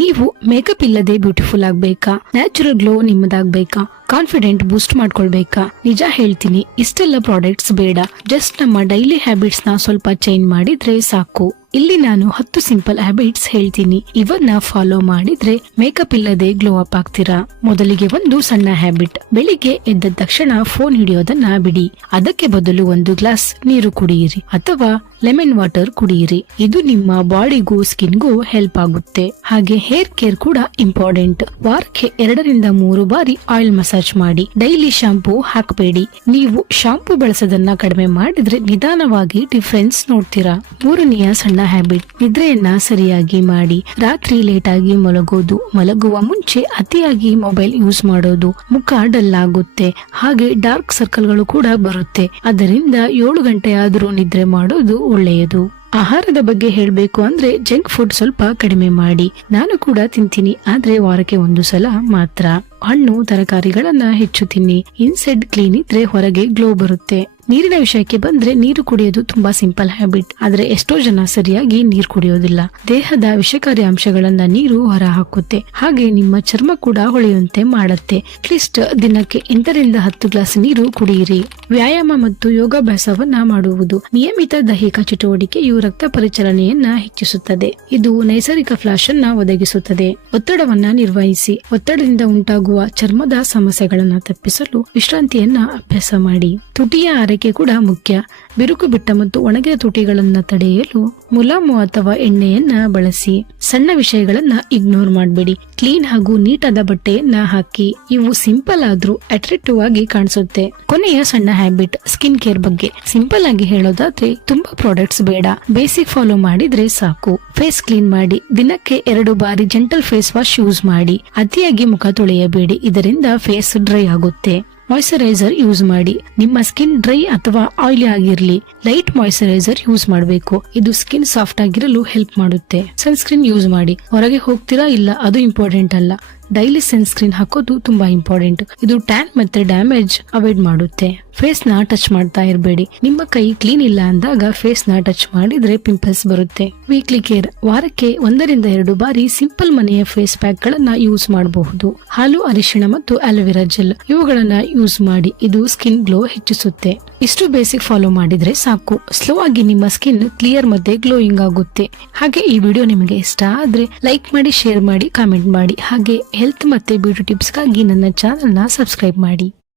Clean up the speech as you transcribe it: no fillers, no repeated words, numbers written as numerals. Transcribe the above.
ನೀವು ಮೇಕಪ್ ಇಲ್ಲದೆ beautiful ಆಗ್ಬೇಕಾ, natural glow ನಿಮ್ಮದಾಗ್ಬೇಕಾ, confident ಬೂಸ್ಟ್ ಮಾಡ್ಕೊಳ್ಬೇಕಾ? ನಿಜ ಹೇಳ್ತೀನಿ, ಇಷ್ಟೆಲ್ಲ ಪ್ರಾಡಕ್ಟ್ಸ್ ಬೇಡ. ಜಸ್ಟ್ ನಮ್ಮ ಡೈಲಿ ಹ್ಯಾಬಿಟ್ಸ್ ನ ಸ್ವಲ್ಪ ಚೇಂಜ್ ಮಾಡಿದ್ರೆ ಸಾಕು. ಇಲ್ಲಿ ನಾನು 10 ಸಿಂಪಲ್ ಹ್ಯಾಬಿಟ್ಸ್ ಹೇಳ್ತೀನಿ. ಇವನ್ನ ಫಾಲೋ ಮಾಡಿದ್ರೆ ಮೇಕಪ್ ಇಲ್ಲದೆ ಗ್ಲೋ ಅಪ್ ಆಗ್ತೀರಾ. ಮೊದಲಿಗೆ ಒಂದು ಸಣ್ಣ ಹ್ಯಾಬಿಟ್. ಬೆಳಿಗ್ಗೆ ಎದ್ದ ತಕ್ಷಣ ಫೋನ್ ಹಿಡಿಯೋದನ್ನ ಬಿಡಿ. ಅದಕ್ಕೆ ಬದಲು 1 ಗ್ಲಾಸ್ ನೀರು ಕುಡಿಯಿರಿ ಅಥವಾ ಲೆಮನ್ ವಾಟರ್ ಕುಡಿಯಿರಿ. ಇದು ನಿಮ್ಮ ಬಾಡಿಗೂ ಸ್ಕಿನ್ಗೂ ಹೆಲ್ಪ್ ಆಗುತ್ತೆ. ಹಾಗೆ ಹೇರ್ ಕೇರ್ ಕೂಡ ಇಂಪಾರ್ಟೆಂಟ್. ವಾರಕ್ಕೆ 2 ರಿಂದ 3 ಬಾರಿ ಆಯಿಲ್ ಮಸಾಜ್ ಮಾಡಿ. ಡೈಲಿ ಶಾಂಪೂ ಹಾಕಬೇಡಿ. ನೀವು ಶಾಂಪೂ ಬಳಸೋದನ್ನ ಕಡಿಮೆ ಮಾಡಿದ್ರೆ ನಿಧಾನವಾಗಿ ಡಿಫರೆನ್ಸ್ ನೋಡ್ತೀರಾ. ಮೂರನೆಯ ಸಣ್ಣ ಹ್ಯಾಬಿಟ್, ನಿದ್ರೆಯನ್ನ ಸರಿಯಾಗಿ ಮಾಡಿ. ರಾತ್ರಿ ಲೇಟ್ ಆಗಿ ಮಲಗೋದು, ಮಲಗುವ ಮುಂಚೆ ಅತಿಯಾಗಿ ಮೊಬೈಲ್ ಯೂಸ್ ಮಾಡೋದು, ಮುಖ ಡಲ್ ಆಗುತ್ತೆ, ಹಾಗೆ ಡಾರ್ಕ್ ಸರ್ಕಲ್ ಗಳು ಕೂಡ ಬರುತ್ತೆ. ಅದರಿಂದ 7 ಗಂಟೆ ಆದ್ರೂ ನಿದ್ರೆ ಮಾಡೋದು ಒಳ್ಳೆಯದು. ಆಹಾರದ ಬಗ್ಗೆ ಹೇಳ್ಬೇಕು ಅಂದ್ರೆ ಜಂಕ್ ಫುಡ್ ಸ್ವಲ್ಪ ಕಡಿಮೆ ಮಾಡಿ. ನಾನು ಕೂಡ ತಿಂತೀನಿ, ಆದ್ರೆ ವಾರಕ್ಕೆ 1 ಸಲ ಮಾತ್ರ. ಹಣ್ಣು ತರಕಾರಿಗಳನ್ನ ಹೆಚ್ಚು ತಿನ್ನಿ. ಇನ್ಸೈಡ್ ಕ್ಲೀನ್ ಇದ್ರೆ ಹೊರಗೆ ಗ್ಲೋ ಬರುತ್ತೆ. ನೀರಿನ ವಿಷಯಕ್ಕೆ ಬಂದ್ರೆ ನೀರು ಕುಡಿಯೋದು ತುಂಬಾ ಸಿಂಪಲ್ ಹ್ಯಾಬಿಟ್, ಆದ್ರೆ ಎಷ್ಟೋ ಜನ ಸರಿಯಾಗಿ ನೀರು ಕುಡಿಯೋದಿಲ್ಲ. ದೇಹದ ವಿಷಕಾರಿ ಅಂಶಗಳನ್ನ ನೀರು ಹೊರ ಹಾಕುತ್ತೆ, ಹಾಗೆ ನಿಮ್ಮ ಚರ್ಮ ಕೂಡ ಹೊಳೆಯುವಂತೆ ಮಾಡುತ್ತೆ. ಅಟ್ಲೀಸ್ಟ್ ದಿನಕ್ಕೆ 8 ರಿಂದ 10 ಗ್ಲಾಸ್ ನೀರು ಕುಡಿಯಿರಿ. ವ್ಯಾಯಾಮ ಮತ್ತು ಯೋಗಾಭ್ಯಾಸವನ್ನ ಮಾಡುವುದು. ನಿಯಮಿತ ದೈಹಿಕ ಚಟುವಟಿಕೆಯು ರಕ್ತ ಪರಿಚಲನೆಯನ್ನ ಹೆಚ್ಚಿಸುತ್ತದೆ. ಇದು ನೈಸರ್ಗಿಕ ಫ್ಲಾಶ್ ಅನ್ನ ಒದಗಿಸುತ್ತದೆ. ಒತ್ತಡವನ್ನ ನಿರ್ವಹಿಸಿ. ಒತ್ತಡದಿಂದ ಉಂಟಾಗುವ ಚರ್ಮದ ಸಮಸ್ಯೆಗಳನ್ನ ತಪ್ಪಿಸಲು ವಿಶ್ರಾಂತಿಯನ್ನ ಅಭ್ಯಾಸ ಮಾಡಿ. ತುಟಿಯ ಆರೈಕೆ ಕೂಡ ಮುಖ್ಯ. ಬಿರುಕು ಬಿಟ್ಟ ಮತ್ತು ಒಣಗಿದ ತುಟಿಗಳನ್ನ ತಡೆಯಲು ಮುಲಾಮು ಅಥವಾ ಎಣ್ಣೆಯನ್ನ ಬಳಸಿ. ಸಣ್ಣ ವಿಷಯಗಳನ್ನ ಇಗ್ನೋರ್ ಮಾಡಬೇಡಿ. ಕ್ಲೀನ್ ಹಾಗೂ ನೀಟಾದ ಬಟ್ಟೆಯನ್ನ ಹಾಕಿ. ಇವು ಸಿಂಪಲ್ ಆದ್ರೂ ಅಟ್ರಾಕ್ಟಿವ್ ಆಗಿ ಕಾಣಿಸುತ್ತೆ. ಕೊನೆಯ ಸಣ್ಣ ಹ್ಯಾಬಿಟ್, ಸ್ಕಿನ್ ಕೇರ್ ಬಗ್ಗೆ. ಸಿಂಪಲ್ ಆಗಿ ಹೇಳೋದಾದ್ರೆ ತುಂಬಾ ಪ್ರಾಡಕ್ಟ್ಸ್ ಬೇಡ. ಬೇಸಿಕ್ ಫಾಲೋ ಮಾಡಿದ್ರೆ ಸಾಕು. ಫೇಸ್ ಕ್ಲೀನ್ ಮಾಡಿ. ದಿನಕ್ಕೆ 2 ಬಾರಿ ಜೆಂಟಲ್ ಫೇಸ್ ವಾಶ್ ಯೂಸ್ ಮಾಡಿ. ಅತಿಯಾಗಿ ಮುಖ ತೊಳೆಯಬೇಡಿ, ಇದರಿಂದ ಫೇಸ್ ಡ್ರೈ ಆಗುತ್ತೆ. ಮಾಯಿಶ್ಚರೈಸರ್ ಯೂಸ್ ಮಾಡಿ. ನಿಮ್ಮ ಸ್ಕಿನ್ ಡ್ರೈ ಅಥವಾ ಆಯಿಲಿ ಆಗಿರ್ಲಿ, ಲೈಟ್ ಮಾಯಿಶ್ಚರೈಸರ್ ಯೂಸ್ ಮಾಡಬೇಕು. ಇದು ಸ್ಕಿನ್ ಸಾಫ್ಟ್ ಆಗಿರಲು ಹೆಲ್ಪ್ ಮಾಡುತ್ತೆ. ಸನ್ಸ್ಕ್ರೀನ್ ಯೂಸ್ ಮಾಡಿ. ಹೊರಗೆ ಹೋಗ್ತೀರಾ ಇಲ್ಲ, ಅದು ಇಂಪಾರ್ಟೆಂಟ್ ಅಲ್ಲ. ಡೈಲಿ ಸನ್ಸ್ಕ್ರೀನ್ ಹಾಕೋದು ತುಂಬಾ ಇಂಪಾರ್ಟೆಂಟ್. ಇದು ಟ್ಯಾನ್ ಮತ್ತೆ ಡ್ಯಾಮೇಜ್ ಅವಾಯ್ಡ್ ಮಾಡುತ್ತೆ. ಫೇಸ್ ನ ಟಚ್ ಮಾಡ್ತಾ ಇರಬೇಡಿ. ನಿಮ್ಮ ಕೈ ಕ್ಲೀನ್ ಇಲ್ಲ ಅಂದಾಗ ಫೇಸ್ ನ ಟಚ್ ಮಾಡಿದ್ರೆ ಪಿಂಪಲ್ಸ್ ಬರುತ್ತೆ. Weekly care. ವಾರಕ್ಕೆ 1 ರಿಂದ 2 ಬಾರಿ ಸಿಂಪಲ್ ಮನೆಯ ಫೇಸ್ ಪ್ಯಾಕ್ ಗಳನ್ನ ಯೂಸ್ ಮಾಡಬಹುದು. ಹಾಲು, ಅರಿಶಿಣ ಮತ್ತು ಆಲೋವೆರಾ ಜೆಲ್ ಇವುಗಳನ್ನ ಯೂಸ್ ಮಾಡಿ. ಇದು ಸ್ಕಿನ್ ಗ್ಲೋ ಹೆಚ್ಚಿಸುತ್ತೆ. ಇಷ್ಟು ಬೇಸಿಕ್ ಫಾಲೋ ಮಾಡಿದ್ರೆ ಸಾಕು. ಸ್ಲೋ ಆಗಿ ನಿಮ್ಮ ಸ್ಕಿನ್ ಕ್ಲಿಯರ್ ಮತ್ತೆ ಗ್ಲೋಯಿಂಗ್ ಆಗುತ್ತೆ. ಹಾಗೆ ಈ ವಿಡಿಯೋ ನಿಮಗೆ ಇಷ್ಟ ಆದ್ರೆ ಲೈಕ್ ಮಾಡಿ, ಶೇರ್ ಮಾಡಿ, ಕಾಮೆಂಟ್ ಮಾಡಿ. ಹಾಗೆ ಹೆಲ್ತ್ ಮತ್ತೆ ಬ್ಯೂಟಿ ಟಿಪ್ಸ್ ಗಾಗಿ ನನ್ನ ಚಾನೆಲ್ ನ ಸಬ್ಸ್ಕ್ರೈಬ್ ಮಾಡಿ.